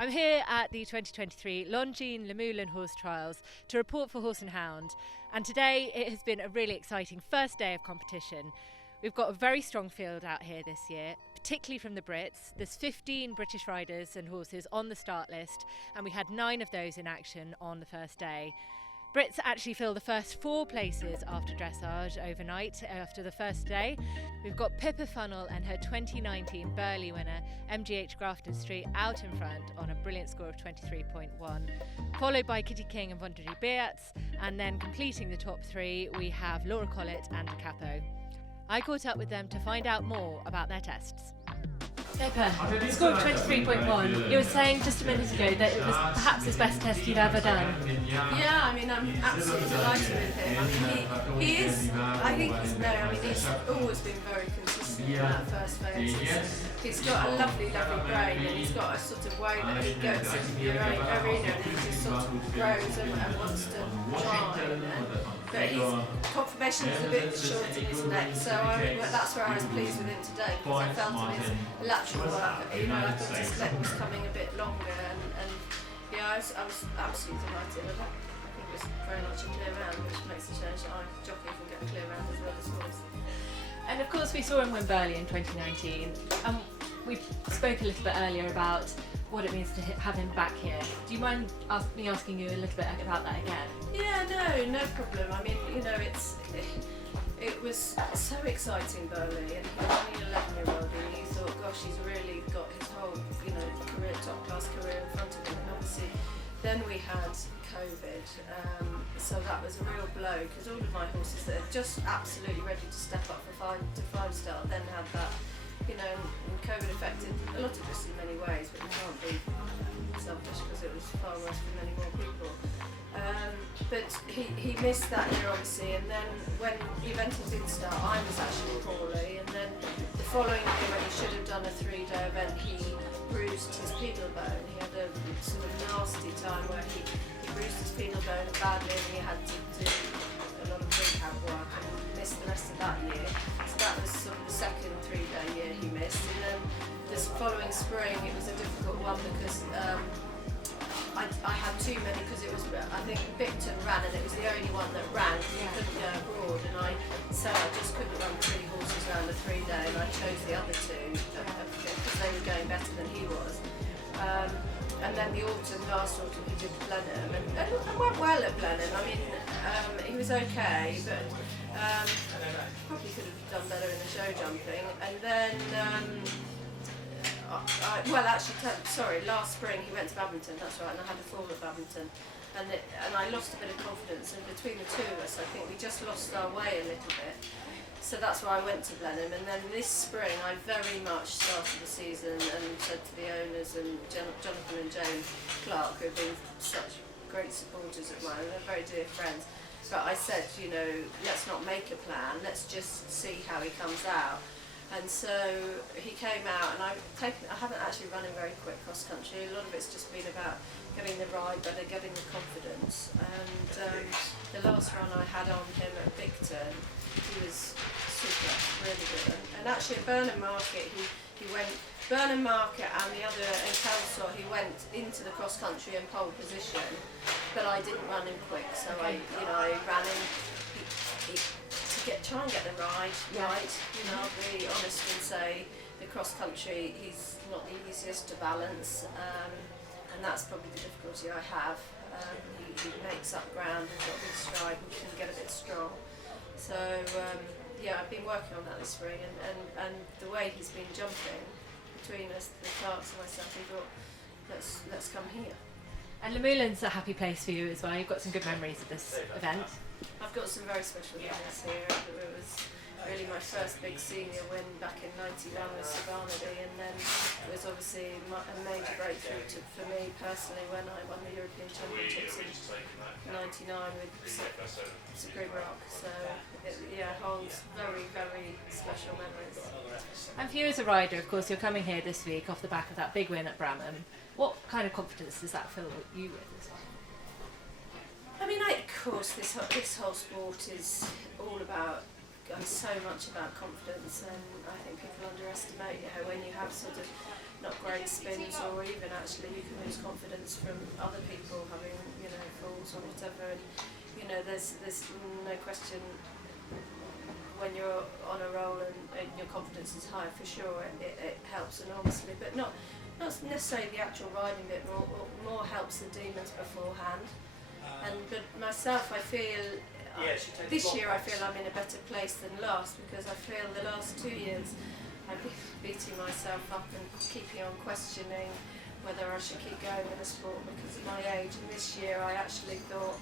I'm here at the 2023 Longines Luhmühlen Horse Trials to report for Horse and Hound, and today it has been a really exciting first day of competition. We've got a very strong field out here this year, particularly from the Brits. There's 15 British riders and horses on the start list, and we had 9 of those in action on the first day. Brits actually fill the first 4 places after dressage overnight after the first day. We've got Pippa Funnell and her 2019 Burghley winner MGH Grafton Street out in front on a brilliant score of 23.1, followed by Kitty King and Vondry Beats, and then completing the top 3 we have Laura Collett and Capo. I caught up with them to find out more about their tests. Pippa, score of 23.1. You were saying just a minute ago that it was perhaps his best test you've ever done. Yeah, I mean, I'm absolutely delighted with him. I mean, he is, I think he's always been very consistent in that first phase. He's got a lovely brain, and he's got a sort of way that he gets into the arena and he just sort of grows and wants to shine. But his confirmation is a bit short in his neck, so that's where I was pleased with him today, because I felt in his lateral work, I thought his neck was coming a bit longer, and yeah, I was absolutely delighted. I think it was very much a clear round, which makes a change that jockey can get a clear round as well as horse. And of course we saw him win Burghley in 2019. We spoke a little bit earlier about what it means to have him back here. Do you mind me asking you a little bit about that again? Yeah, no problem. I mean, it was so exciting, Burghley, and he was only an 11-year-old, and you thought, gosh, he's really got his whole, career, top-class career in front of him. And obviously, then we had COVID, so that was a real blow, because all of my horses that are just absolutely ready to step up for 5 star then had that. And COVID affected a lot of us in many ways, but you can't be selfish because it was far worse for many more people. But he missed that year obviously, and then when the event did start, I was actually poorly, and then the following year when he should have done a 3-day event, he bruised his pedal bone. He had a sort of nasty time where he bruised his pedal bone badly, and he had to do a lot of rehab work and missed the rest of that year. So that was sort of the second 3-day year he missed, and then this following spring it was a difficult one because I had too many, because it was, I think Victor ran and it was the only one that ran, he couldn't go abroad, and I just couldn't run 3 horses around a 3-day, and I chose the other 2 because they were going better than he was. And then last autumn he did Blenheim and went well at Blenheim. I mean, he was okay, but probably could have done better in the show jumping. And then, last spring he went to Badminton, that's right, and I had a fall at Badminton. And I lost a bit of confidence, and between the 2 of us, I think we just lost our way a little bit. So that's why I went to Blenheim, and then this spring I very much started the season and said to the owners and Jonathan and Jane Clark, who have been such great supporters of mine, they're very dear friends, but I said, let's not make a plan, let's just see how he comes out. And so he came out, and I haven't actually run him very quick cross country. A lot of it's just been about getting the ride better, getting the confidence. And the last run I had on him at Victor, he was super, really good. And actually at Burnham Market, he went Burnham Market and the other in Kelsor, he went into the cross country in pole position, but I didn't run him quick. So I ran him. Try and get the ride right. I'll be honest and say the cross country he's not the easiest to balance, and that's probably the difficulty I have. He makes up ground and got a good stride and can get a bit strong. So I've been working on that this spring, and the way he's been jumping between us, the Clarks and myself, we thought let's come here. And Luhmühlen's a happy place for you as well. You've got some good memories of this event. I've got some very special memories here. It was really my first big senior win back in '91 with Savanity, and then it was obviously a major breakthrough for me personally when I won the European Championships in '99 with Supreme Rock. So it holds very, very special memories. And for you as a rider, of course, you're coming here this week off the back of that big win at Bramham. What kind of confidence does that fill you with? I mean, of course, this whole sport is all about so much about confidence, and I think people underestimate when you have sort of not great spins, or even actually you can lose confidence from other people having, you know, falls or whatever. And you know, there's no question when you're on a roll and your confidence is high, for sure it helps enormously, but not necessarily the actual riding bit, more helps the demons beforehand. But myself, I feel this year I feel I'm in a better place than last, because I feel the last 2 years I've been beating myself up and keeping on questioning whether I should keep going in the sport because of my age. And this year I actually thought,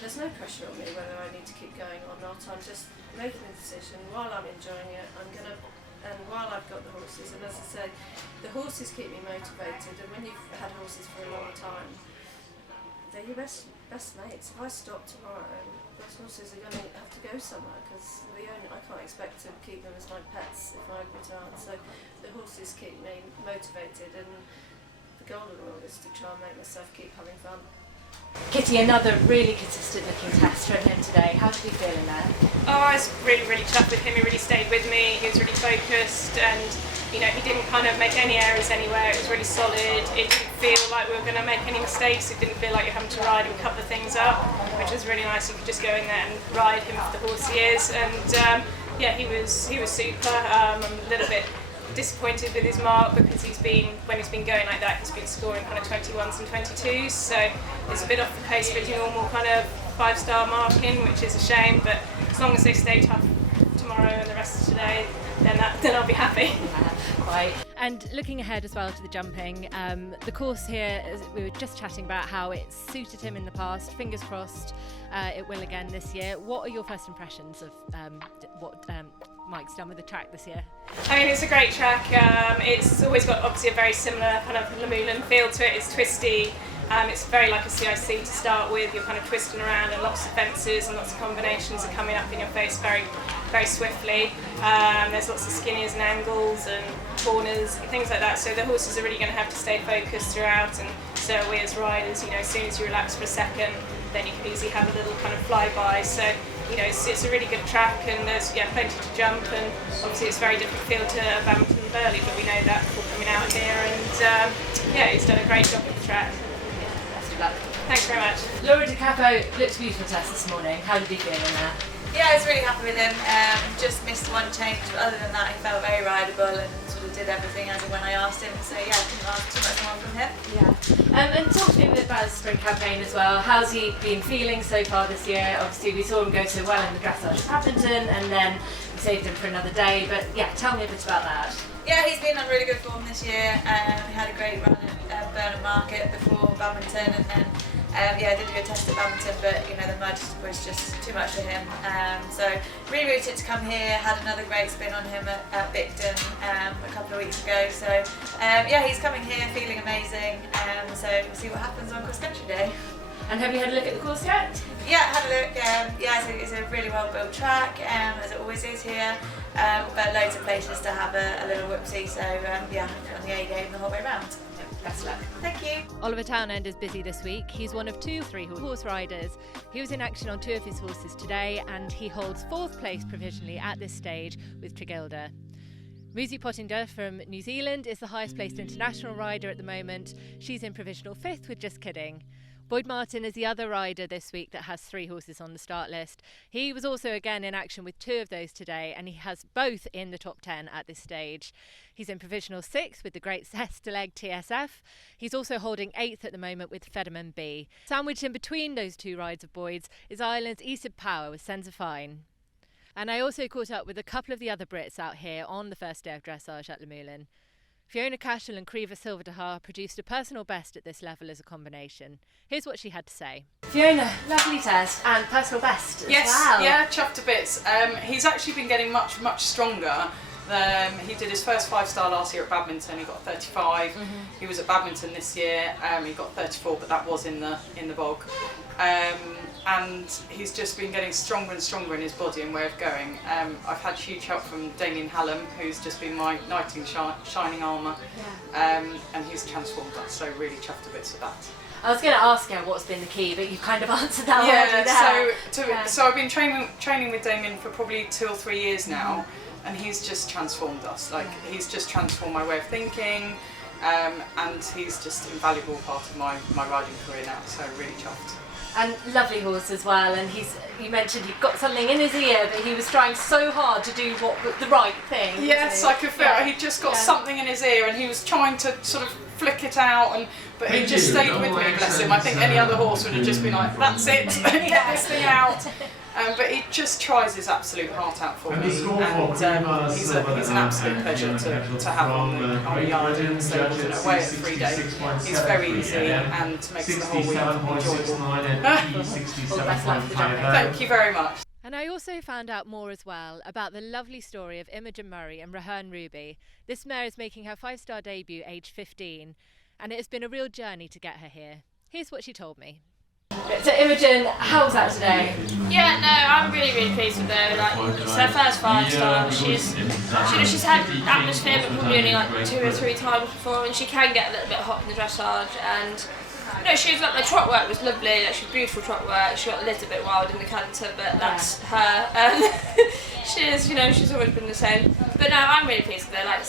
there's no pressure on me whether I need to keep going or not. I'm just making a decision while I'm enjoying it. And while I've got the horses, and as I say, the horses keep me motivated. And when you've had horses for a long time, they're your best mates. If I stop tomorrow, those horses are going to have to go somewhere, because I can't expect to keep them as my pets if I retire. So the horses keep me motivated, and the golden rule is to try and make myself keep having fun. Kitty, another really consistent looking test from him today. How did you feel in there? Oh, I was really, really chuffed with him. He really stayed with me. He was really focused, and you know, he didn't kind of make any errors anywhere. It was really solid. It didn't feel like we were going to make any mistakes. It didn't feel like you're having to ride and cover things up, which was really nice. You could just go in there and ride him for the horse he is. And yeah, he was super. I'm a little bit disappointed with his mark, because when he's been going like that, he's been scoring kind of 21s and 22s, so it's a bit off the pace for your normal kind of 5-star marking, which is a shame. But as long as they stay tough tomorrow and the rest of today, then I'll be happy. Right. And looking ahead as well to the jumping, the course here, as we were just chatting about how it suited him in the past, fingers crossed it will again this year. What are your first impressions of what Mike's done with the track this year? I mean, it's a great track. It's always got obviously a very similar kind of Luhmühlen feel to it. It's twisty. It's very like a CIC to start with. You're kind of twisting around, and lots of fences and lots of combinations are coming up in your face very, very swiftly. There's lots of skinnies and angles and corners and things like that. So the horses are really going to have to stay focused throughout. And so we as riders, you know, as soon as you relax for a second, then you can easily have a little kind of flyby. So you know, it's a really good track, and there's plenty to jump, and obviously it's a very different feel to Badminton and Burley, but we know that before coming out here. And he's done a great job with the track. Best of luck. Thanks very much. Laura Di Capo looked beautiful to us this morning. How did you feel in there? Yeah, I was really happy with him. Just missed one change, but other than that, he felt very rideable and sort of did everything as and when I asked him. So yeah, I couldn't ask too much more from him. Yeah. And talk to me a bit about the spring campaign as well. How's he been feeling so far this year? Obviously, we saw him go so well in the dressage at Badminton, and then we saved him for another day. But yeah, tell me a bit about that. Yeah, he's been on really good form this year. He had a great run at Burnham Market before Badminton, and then did a good test at Badminton, but you know, the mud was just too much for him. So really rooted to come here. Had another great spin on him at Bicton a couple of weeks ago. So he's coming here feeling amazing. So we'll see what happens on cross country day. And have you had a look at the course yet? Yeah, had a look. It's a really well built track, as it always is here. But loads of places to have a little whoopsie. So on the A game the whole way round. Best of luck. Thank you. Oliver Townend is busy this week. He's one of 2 3-horse riders. He was in action on 2 of his horses today, and he holds 4th place provisionally at this stage with Tregilde. Musi Pottinger from New Zealand is the highest placed international rider at the moment. She's in provisional 5th with Just Kidding. Boyd Martin is the other rider this week that has 3 horses on the start list. He was also again in action with 2 of those today, and he has both in the top 10 at this stage. He's in provisional 6th with the Great Sesteleg TSF. He's also holding 8th at the moment with Federman B. Sandwiched in between those 2 rides of Boyd's is Ireland's Isab Power with Senza Fine. And I also caught up with a couple of the other Brits out here on the first day of dressage at Luhmühlen. Fiona Kashel and Kriva Silverdahar produced a personal best at this level as a combination. Here's what she had to say. Fiona, lovely test and personal best as well. Yeah, chuffed to bits. He's actually been getting much stronger. He did his first 5-star last year at Badminton. He got 35. He was at Badminton this year. He got 34, but that was in the bog. And he's just been getting stronger and stronger in his body and way of going. I've had huge help from Damien Hallam, who's just been my knight in shining armour, and he's transformed us, so really chuffed to bits with that. I was going to ask her what's been the key, but you kind of answered that already there. So I've been training with Damien for probably 2 or 3 years now. and he's just transformed us. Like, he's just transformed my way of thinking, and he's just an invaluable part of my riding career now, so really chuffed. And lovely horse as well, and you mentioned he'd got something in his ear, but he was trying so hard to do the right thing. Yes, I could feel it. He'd just got something in his ear and he was trying to sort of flick it out, but he just stayed with me, bless him. I think any other horse would have just been like, that's it, get this thing out. But he just tries his absolute heart out for me, and he's an absolute pleasure to have on the yard in the stables and away at 3 day. He's very easy and makes the whole week enjoyable. All the best luck for the jumping. Thank you very much. And I also found out more as well about the lovely story of Imogen Murray and Rahern Ruby. This mare is making her 5-star debut aged 15, and it has been a real journey to get her here. Here's what she told me. So Imogen, how was that today? Yeah, no, I'm really pleased with her. Like, it's her first 5-star. She's had atmosphere, but probably only like 2 or 3 times before, and she can get a little bit hot in the dressage. And she was like, the trot work was lovely. Like, she was beautiful trot work. She got a little bit wild in the canter, but that's her. She's always been the same. But no, I'm really pleased with her. Like,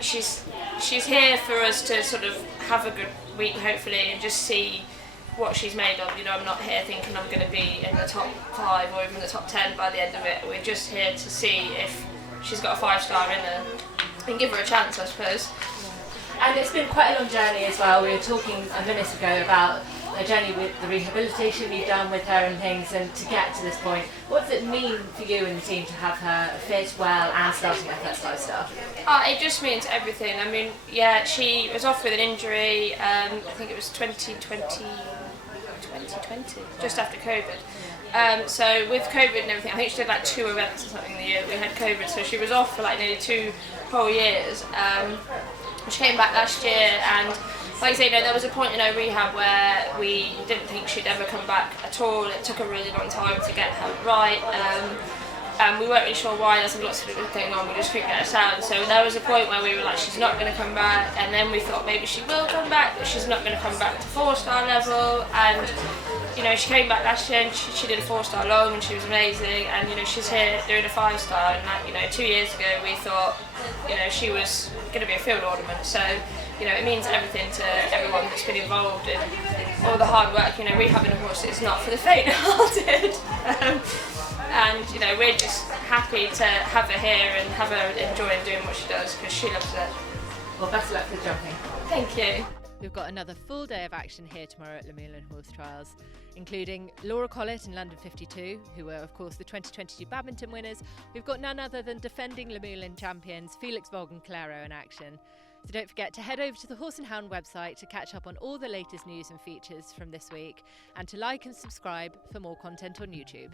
she's here for us to sort of have a good week, hopefully, and just see what she's made of. I'm not here thinking I'm going to be in the top 5 or even the top 10 by the end of it. We're just here to see if she's got a 5-star in her and give her a chance, I suppose. And it's been quite a long journey as well. We were talking a minute ago about a journey with the rehabilitation we've done with her and things, and to get to this point. What does it mean for you and the team to have her fit well and starting her first 5-star? It just means everything. I mean, she was off with an injury, I think it was 2020, just after COVID. So with COVID and everything, I think she did like 2 events or something the year we had COVID, so she was off for like nearly 2 whole years. She came back last year, and like I say, there was a point in her rehab where we didn't think she'd ever come back at all. It took a really long time to get her right. And we weren't really sure why. There's lots of things going on, we just couldn't get her sound. So there was a point where we were like, she's not going to come back, and then we thought maybe she will come back, but she's not going to come back to 4-star level. And she came back last year and she did a 4-star long, and she was amazing. And she's here doing a 5-star, and 2 years ago we thought she was going to be a field ornament. So it means everything to everyone that's been involved in all the hard work. Rehabbing a horse is not for the faint-hearted. And we're just happy to have her here and have her enjoying doing what she does, because she loves it. Well, best of luck for the jumping. Thank you. We've got another full day of action here tomorrow at Luhmühlen Horse Trials, including Laura Collett in London 52, who were of course the 2022 badminton winners. We've got none other than defending Luhmühlen champions Felix Vogen-Claro in action. So don't forget to head over to the Horse and Hound website to catch up on all the latest news and features from this week, and to like and subscribe for more content on YouTube.